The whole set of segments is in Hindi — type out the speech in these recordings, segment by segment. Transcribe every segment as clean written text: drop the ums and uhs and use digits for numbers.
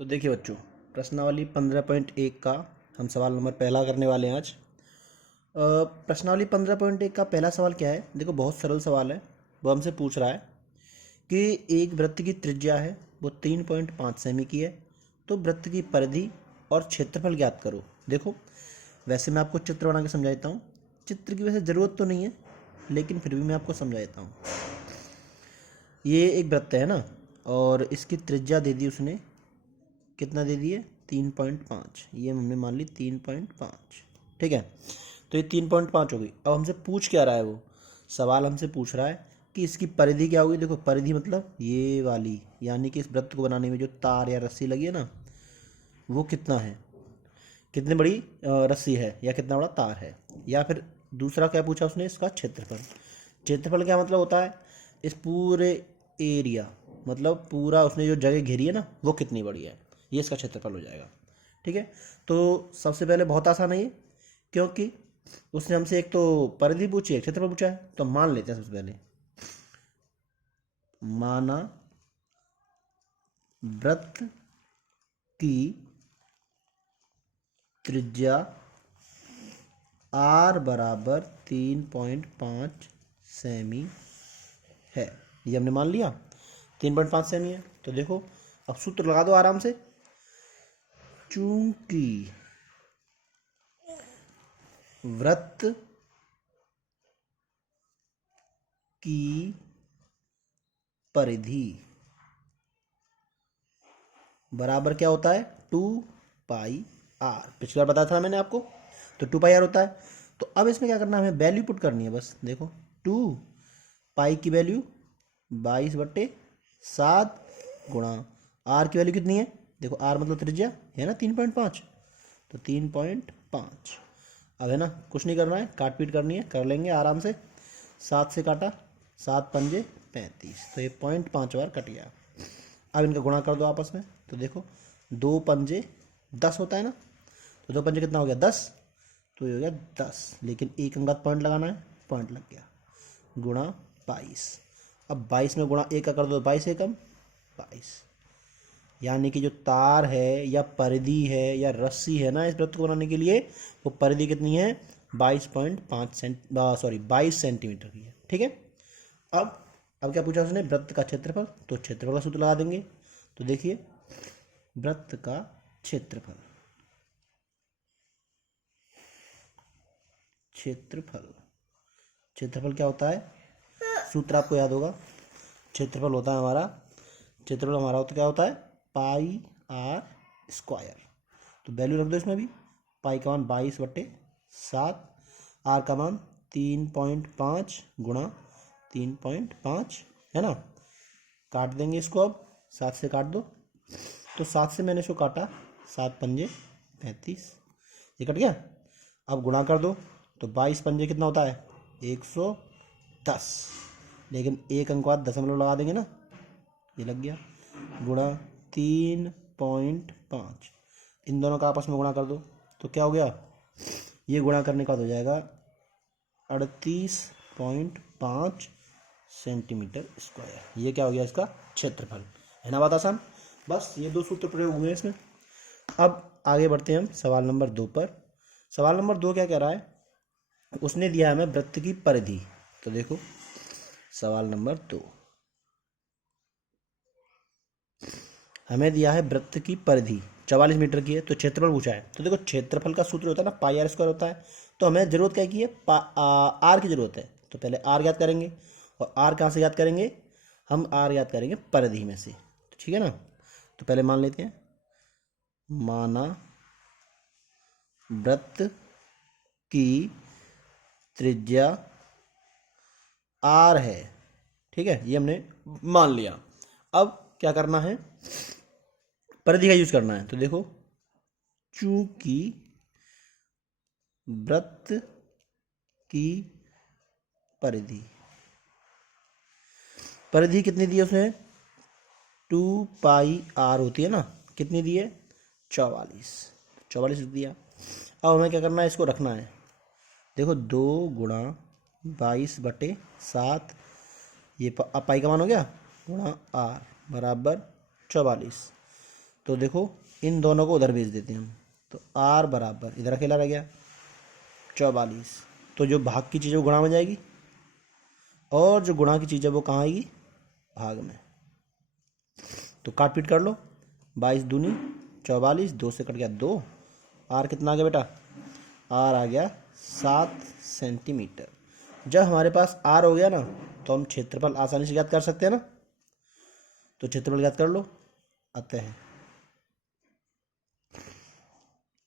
तो देखिए बच्चों, प्रश्नावली 15.1 का हम सवाल नंबर पहला करने वाले हैं आज। प्रश्नावली 15.1 का पहला सवाल क्या है? देखो, बहुत सरल सवाल है। वो हमसे पूछ रहा है कि एक वृत्त की त्रिज्या है वो 3.5 सेमी की है, तो वृत्त की परिधि और क्षेत्रफल ज्ञात करो। देखो, वैसे मैं आपको चित्र बना के समझा देता हूँ। चित्र की वैसे ज़रूरत तो नहीं है, लेकिन फिर भी मैं आपको समझा देता हूँ। ये एक वृत्त है ना, और इसकी त्रिज्या दे दी उसने, कितना दे दिए? 3.5। ये हमने मान ली 3.5। ठीक है, तो ये 3.5 हो गई। अब हमसे पूछ क्या रहा है? वो सवाल हमसे पूछ रहा है कि इसकी परिधि क्या होगी। देखो, परिधि मतलब ये वाली, यानी कि इस वृत्त को बनाने में जो तार या रस्सी लगी है ना, वो कितना है, कितनी बड़ी रस्सी है या कितना बड़ा तार है। या फिर दूसरा क्या पूछा उसने? इसका क्षेत्रफल। क्षेत्रफल क्या मतलब होता है? इस पूरे एरिया, मतलब पूरा उसने जो जगह घेरी है ना, वो कितनी बड़ी है, ये इसका क्षेत्रफल हो जाएगा। ठीक है, तो सबसे पहले बहुत आसान है ये, क्योंकि उसने हमसे एक तो परिधि पूछी है, क्षेत्रफल पूछा है। तो मान लेते हैं सबसे पहले, माना वृत्त की त्रिज्या r बराबर 3.5 सेमी है। ये हमने मान लिया 3.5 सेमी है। तो देखो, अब सूत्र लगा दो आराम से। चूंकि वृत्त की परिधि बराबर क्या होता है? 2πr। पिछली बार बताया था ना मैंने आपको, तो 2πr होता है। तो अब इसमें क्या करना है? हमें वैल्यू पुट करनी है बस। देखो, 2π की वैल्यू 22/7 गुणा r की वैल्यू कितनी है? देखो, r मतलब त्रिज्या है ना 3.5, तो 3.5। अब है ना, कुछ नहीं करना है, काट पीट करनी है, कर लेंगे आराम से। 7 से काटा, 7 पंजे 35, तो ये 0.5 बार कट गया। अब इनका गुणा कर दो आपस में, तो देखो 2 पंजे 10 होता है ना, तो 2 पंजे कितना हो गया? 10। तो ये हो गया 10, लेकिन एक अंक पॉइंट लगाना है, पॉइंट लग गया, गुणा 22। अब 22 में गुणा एक का कर दो, 22 एकम 22। यानी कि जो तार है या परिधि है या रस्सी है ना इस वृत्त को बनाने के लिए, वो परिधि कितनी है? 22 सेंटीमीटर की है। ठीक है, अब क्या पूछा उसने? वृत्त का क्षेत्रफल। तो क्षेत्रफल का सूत्र लगा देंगे। तो देखिए, वृत्त का क्षेत्रफल, क्षेत्रफल क्षेत्रफल क्या होता है? सूत्र आपको याद होगा। क्षेत्रफल होता है हमारा, क्षेत्रफल हमारा होता क्या होता है? πr²। तो वैल्यू रख दो इसमें भी। पाई का मान 22/7, आर का मान 3.5 गुणा 3.5 है ना। काट देंगे इसको, अब 7 से काट दो, तो 7 से मैंने इसको काटा, 7 पंजे 35, ये कट गया। अब गुणा कर दो, तो 22 पंजे कितना होता है? 110, लेकिन एक अंक बाद दशमलव लगा देंगे ना, ये लग गया, गुणा 3.5। इन दोनों का आपस में गुणा कर दो, तो क्या हो गया? ये गुणा करने का हो जाएगा 38.5 सेंटीमीटर स्क्वायर। ये क्या हो गया? इसका क्षेत्रफल है ना। बात आसान, बस ये दो सूत्र प्रयोग हुए हैं इसमें। अब आगे बढ़ते हैं हम सवाल नंबर 2 पर। सवाल नंबर 2 क्या कह रहा है? उसने दिया है हमें वृत्त की परिधि। तो देखो, सवाल नंबर 2 हमें दिया है वृत्त की परिधि 44 मीटर की है, तो क्षेत्रफल पूछा है। तो देखो, क्षेत्रफल का सूत्र होता है ना, πr² होता है। तो हमें जरूरत क्या की है? आर की जरूरत है। तो पहले आर ज्ञात करेंगे, और आर कहाँ से ज्ञात करेंगे? हम आर ज्ञात करेंगे परिधि में से। ठीक है ना, तो पहले मान लेते हैं, माना वृत्त की त्रिज्या आर है। ठीक है, ये हमने मान लिया। अब क्या करना है? परिधि का यूज करना है। तो देखो, चूंकि वृत्त की परिधि, परिधि कितनी दी है उसने? 2πr होती है ना, कितनी दी है? 44 दिया। अब हमें क्या करना है? इसको रखना है। देखो, 2 गुणा 22/7, ये पाई का मान हो गया, गुणा आर बराबर 44। तो देखो इन दोनों को उधर भेज देते हैं हम, तो आर बराबर इधर अकेला रह गया 44। तो जो भाग की चीज़ है वो गुणा में जाएगी और जो गुणा की चीज़ है वो कहाँ आएगी, भाग में। तो काट पीट कर लो, 22 दूनी 44, 2 से कट गया 2। आर कितना आ गया बेटा, आर आ गया 7 सेंटीमीटर। जब हमारे पास आर हो गया ना तो हम क्षेत्रफल आसानी से ज्ञात कर सकते हैं ना। तो क्षेत्रफल ज्ञात कर लो। अतः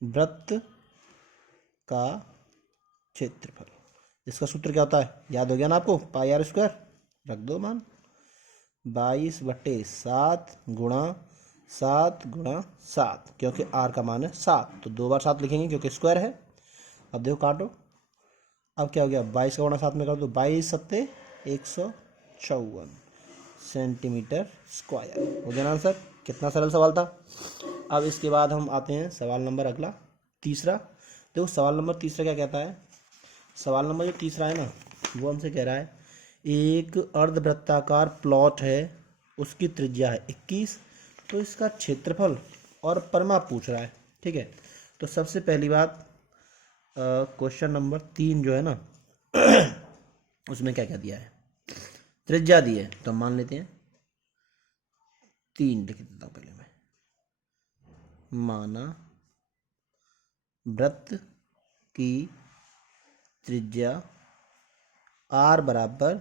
वृत्त का क्षेत्रफल, इसका सूत्र क्या होता है, याद हो गया ना आपको, पाई आर स्क्वायर। रख दो मान 22/7 गुणा 7 गुणा 7, क्योंकि आर का मान है 7 तो 2 बार 7 लिखेंगे क्योंकि स्क्वायर है। अब देखो काटो, अब क्या हो गया, 22 का गुणा 7 में कर दो, 22 सत्ते 154 सेंटीमीटर स्क्वायर। हो गया ना आंसर। कितना सरल सवाल था। अब इसके बाद हम आते हैं सवाल नंबर अगला तीसरा। देखो सवाल नंबर तीसरा क्या कहता है, सवाल नंबर जो तीसरा है ना वो हमसे कह रहा है एक अर्धवृत्ताकार प्लॉट है, उसकी त्रिज्या है 21, तो इसका क्षेत्रफल और परिमाप पूछ रहा है। ठीक है, तो सबसे पहली बात क्वेश्चन नंबर 3 जो है ना उसमें क्या क्या दिया है, त्रिज्या दी है, तो हम मान लेते हैं 3 लिख देता हूँ पहले मैं। माना वृत्त की त्रिज्या आर बराबर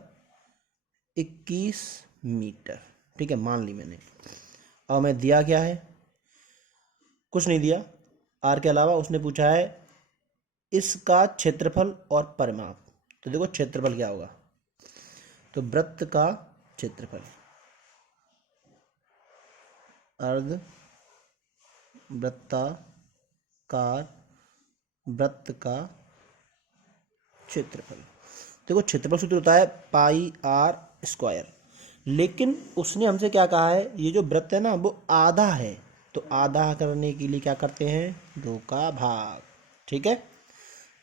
21 मीटर। ठीक है, मान ली मैंने। और मैं दिया क्या है, कुछ नहीं दिया, आर के अलावा उसने पूछा है इसका क्षेत्रफल और परिमाप। तो देखो क्षेत्रफल क्या होगा, तो वृत्त का क्षेत्रफल, अर्ध वृत्ताकार वृत्त का क्षेत्रफल। देखो क्षेत्रफल सूत्र होता है पाई आर स्क्वायर, लेकिन उसने हमसे क्या कहा है, ये जो वृत्त है ना वो आधा है, तो आधा करने के लिए क्या करते हैं, 2 का भाग। ठीक है,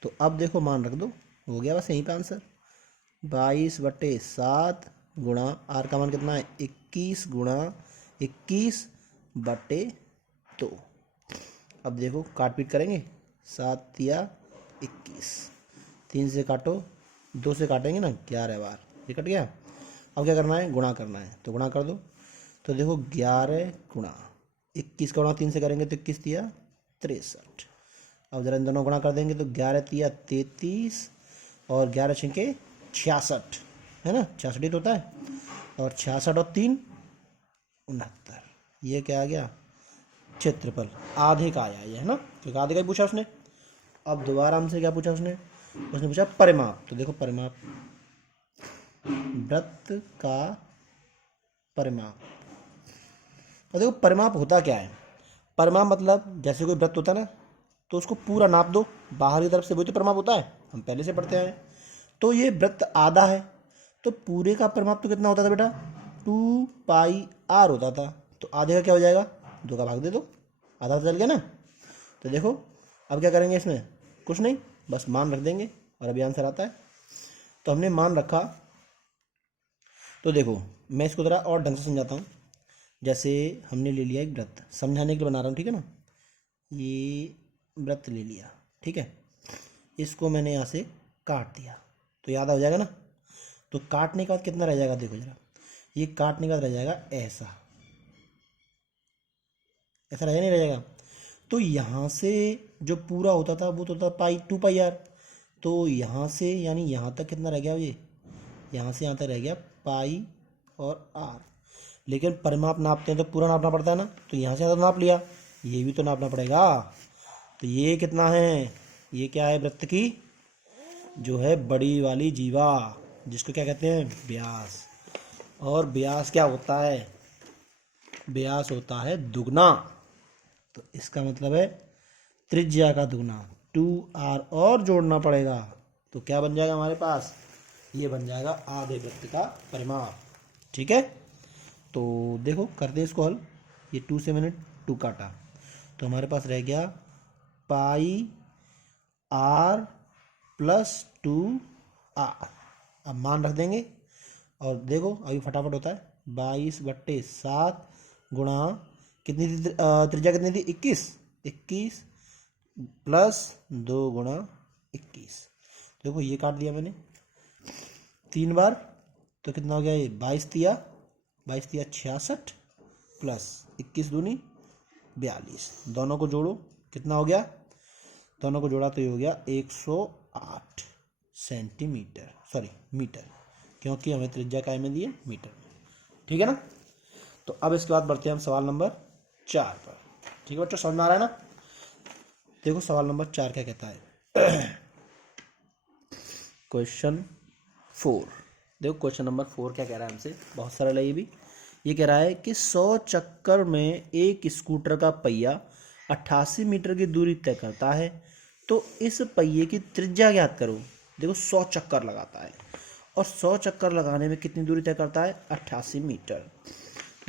तो अब देखो मान रख दो, हो गया बस यहीं पे आंसर। 22/7 गुणा आर का मान कितना है 21 गुणा 21/2। अब देखो काट पीट करेंगे, 7 या 21, 3 से काटो, 2 से काटेंगे ना 11 बार, ये कट गया। अब क्या करना है, गुणा करना है, तो गुणा कर दो। तो देखो 11 गुणा 21 का गुणा 3 से करेंगे तो 21 तिया 63। अब जरा इन दोनों गुणा कर देंगे तो 11 तिया 33 और 11 छिंके 66, है ना, 66 ही तो होता है। और 66 और 3 69, ये क्या आ गया, क्षेत्रफल आधे का आया ये, है ना, क्योंकि आधे का ही पूछा उसने। अब दोबारा हमसे क्या पूछा उसने पूछा परिमाप। तो देखो परिमाप, वृत्त का परिमाप। और देखो परिमाप होता क्या है, परिमाप मतलब जैसे कोई वृत्त होता है ना तो उसको पूरा नाप दो बाहर की तरफ से, वही तो परिमाप होता है, हम पहले से पढ़ते आए। तो ये वृत्त आधा है, तो पूरे का परिमाप तो कितना होता था बेटा, 2 पाई आर होता था। तो आधे का क्या हो जाएगा, 2 का भाग दे दो, आधा तो चल गया ना। तो देखो अब क्या करेंगे, इसमें कुछ नहीं, बस मान रख देंगे और अभी आंसर आता है। तो हमने मान रखा, तो देखो मैं इसको ज़रा और ढंग से समझाता हूँ। जैसे हमने ले लिया एक वृत्त, समझाने के लिए बना रहा हूँ, ठीक है ना, ये वृत्त ले लिया, ठीक है, इसको मैंने यहाँ से काट दिया, तो याद आ जाएगा ना। तो काटने के बाद कितना रह जाएगा, देखो जरा, ये काटने के बाद रह जाएगा ऐसा, ऐसा रह नहीं रह जाएगा। तो यहाँ से जो पूरा होता था वो तो था पाई 2 पाई आर, तो यहाँ से यानी यहाँ तक कितना रह गया, ये यहाँ से यहाँ तक रह गया पाई और आर। लेकिन परिमाप नापते हैं तो पूरा नापना पड़ता है ना, तो यहाँ से यहाँ तक नाप लिया, ये भी तो नापना पड़ेगा। तो ये कितना है, ये क्या है, वृत्त की जो है बड़ी वाली जीवा, जिसको क्या कहते हैं, व्यास। और व्यास क्या होता है, व्यास होता है दुगना, तो इसका मतलब है त्रिज्या का दुगना, 2r और जोड़ना पड़ेगा। तो क्या बन जाएगा हमारे पास, ये बन जाएगा आधे वृत्त का परिमाप। ठीक है, तो देखो करते इसको हल। ये 2 से मैंने 2 काटा, तो हमारे पास रह गया पाई आर प्लस 2r। अब मान रख देंगे और देखो अभी फटाफट होता है, 22/7 गुणा कितनी थी त्रिज्या कितनी थी 21, 21 प्लस 2 गुणा 21। देखो ये काट दिया मैंने 3 बार, तो कितना हो गया ये 22 तिया 66 प्लस 21 दूनी 42। दोनों को जोड़ो कितना हो गया, दोनों को जोड़ा तो ये हो गया 108 सेंटीमीटर, सॉरी मीटर, क्योंकि हमें त्रिज्या काय में दी है मीटर में। ठीक है ना। तो अब इसके बाद बढ़ते हैं हम सवाल नंबर 4 पर। ठीक है बच्चों, समझ में आ रहा है ना। देखो सवाल नंबर 4 क्या कहता है। क्वेश्चन 4। देखो क्वेश्चन नंबर 4 क्या कह रहा है हमसे, बहुत सरल है ये भी। ये कह रहा है कि 100 चक्कर में एक स्कूटर का पहिया 88 मीटर की दूरी तय करता है, तो इस पहिए की त्रिज्या ज्ञात करो। देखो 100 चक्कर लगाता है और 100 चक्कर लगाने में कितनी दूरी तय करता है 88 मीटर।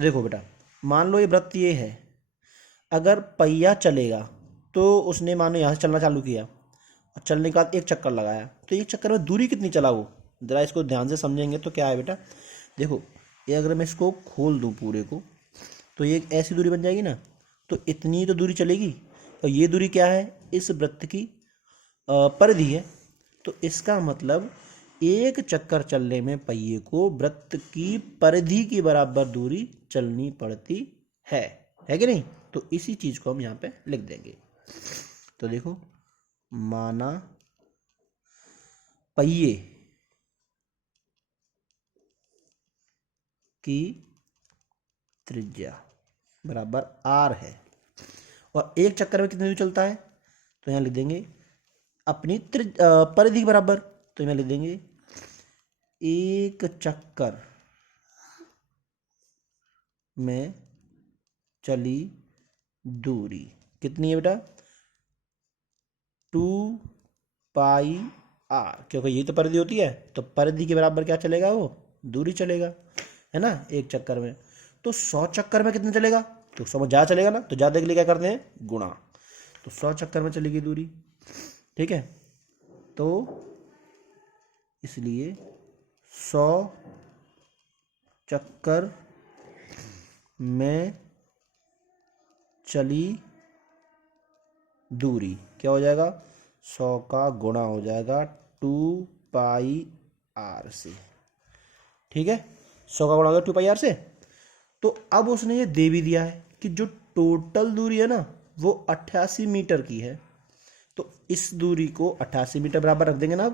देखो बेटा, मान लो ये वृत्त ये है, अगर पहिया चलेगा तो उसने मानो यहाँ से चलना चालू किया और चलने के बाद एक चक्कर लगाया, तो एक चक्कर में दूरी कितनी चला वो, ज़रा इसको ध्यान से समझेंगे तो क्या है बेटा। देखो ये अगर मैं इसको खोल दूँ पूरे को, तो ये एक ऐसी दूरी बन जाएगी ना, तो इतनी तो दूरी चलेगी, और ये दूरी क्या है, इस वृत्त की परिधि है। तो इसका मतलब एक चक्कर चलने में पहिए को वृत्त की परिधि की बराबर दूरी चलनी पड़ती है कि नहीं। तो इसी चीज को हम यहाँ पे लिख देंगे। तो देखो, माना पहिए की त्रिज्या बराबर r है और एक चक्कर में कितनी दूरी चलता है, तो यहाँ लिख देंगे अपनी परिधि के बराबर। तो यहाँ लिख देंगे एक चक्कर में चली दूरी कितनी है बेटा 2 पाई r, क्योंकि यही तो परिधि होती है, तो परिधि के बराबर क्या चलेगा, वो दूरी चलेगा, है ना, एक चक्कर में। तो 100 चक्कर में कितना चलेगा, तो 100 में ज़्यादा चलेगा ना, तो ज़्यादा के लिए क्या करते हैं गुणा। तो 100 चक्कर में चलेगी दूरी, ठीक है। तो इसलिए 100 चक्कर में चली दूरी क्या हो जाएगा, 100 का गुणा हो जाएगा 2 पाई r से। ठीक है, 100 का गुणा हो गया 2 पाई r से। तो अब उसने ये दे भी दिया है कि जो टोटल दूरी है ना वो 88 मीटर की है, तो इस दूरी को 88 मीटर बराबर रख देंगे ना अब।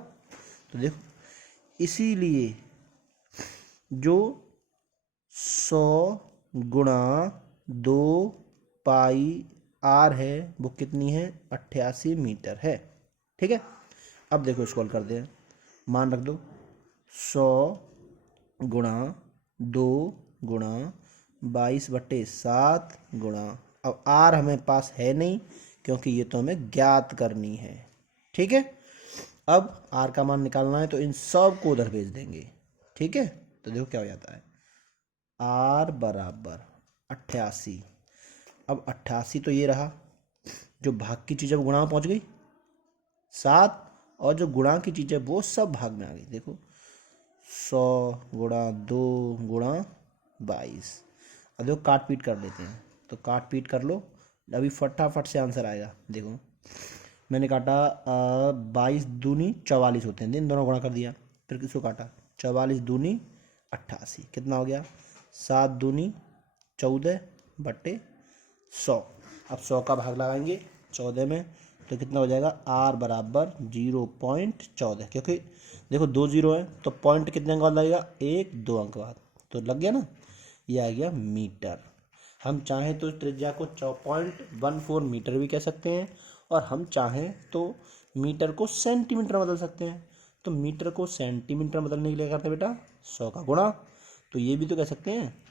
तो देखो, इसीलिए जो 100 गुणा 2 पाई r है वो कितनी है 88 मीटर है। ठीक है, अब देखो इसको हल करते हैं। मान रख दो 100 गुणा 2 गुणा 22/7 गुणा, अब r हमें पास है नहीं क्योंकि ये तो हमें ज्ञात करनी है। ठीक है, अब r का मान निकालना है तो इन सब को उधर भेज देंगे। ठीक है, तो देखो क्या हो जाता है, r बराबर 88। अब 88 तो ये रहा, जो भाग की चीज़ अब गुणा में पहुंच गई 7, और जो गुणा की चीज़ है वो सब भाग में आ गई। देखो 100 गुणा 2 गुणा 22। अब देखो काट पीट कर लेते हैं, तो काट पीट कर लो, अभी फटाफट से आंसर आएगा। देखो मैंने काटा 22 दूनी 44 होते हैं, इन दोनों गुणा कर दिया, फिर किसको काटा 44 दूनी 88, कितना हो गया 7 दूनी 14/100। अब 100 का भाग लगाएंगे 14 में, तो कितना हो जाएगा r बराबर 0.14, क्योंकि देखो 2 0 है तो पॉइंट कितने अंक बाद लगेगा 1-2 अंक बाद, तो लग गया ना, ये आ गया मीटर। हम चाहें तो त्रिज्या को 0.14 मीटर भी कह सकते हैं, और हम चाहें तो मीटर को सेंटीमीटर बदल सकते हैं। तो मीटर को सेंटीमीटर बदलने के लिए करते हैं बेटा 100 का गुणा, तो ये भी तो कह सकते हैं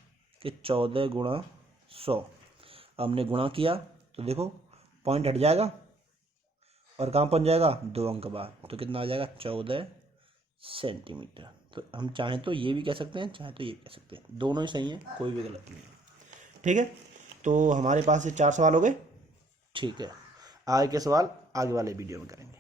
कि 14 गुणा 100। हमने गुणा किया तो देखो पॉइंट हट जाएगा और कहाँ पहुँच जाएगा 2 अंक बाद, तो कितना आ जाएगा 14 सेंटीमीटर। तो हम चाहें तो ये भी कह सकते हैं, चाहे तो ये कह सकते हैं, दोनों ही सही है, कोई भी गलत नहीं है। ठीक है, तो हमारे पास ये 4 सवाल हो गए। ठीक है, आगे के सवाल आगे वाले वीडियो में करेंगे।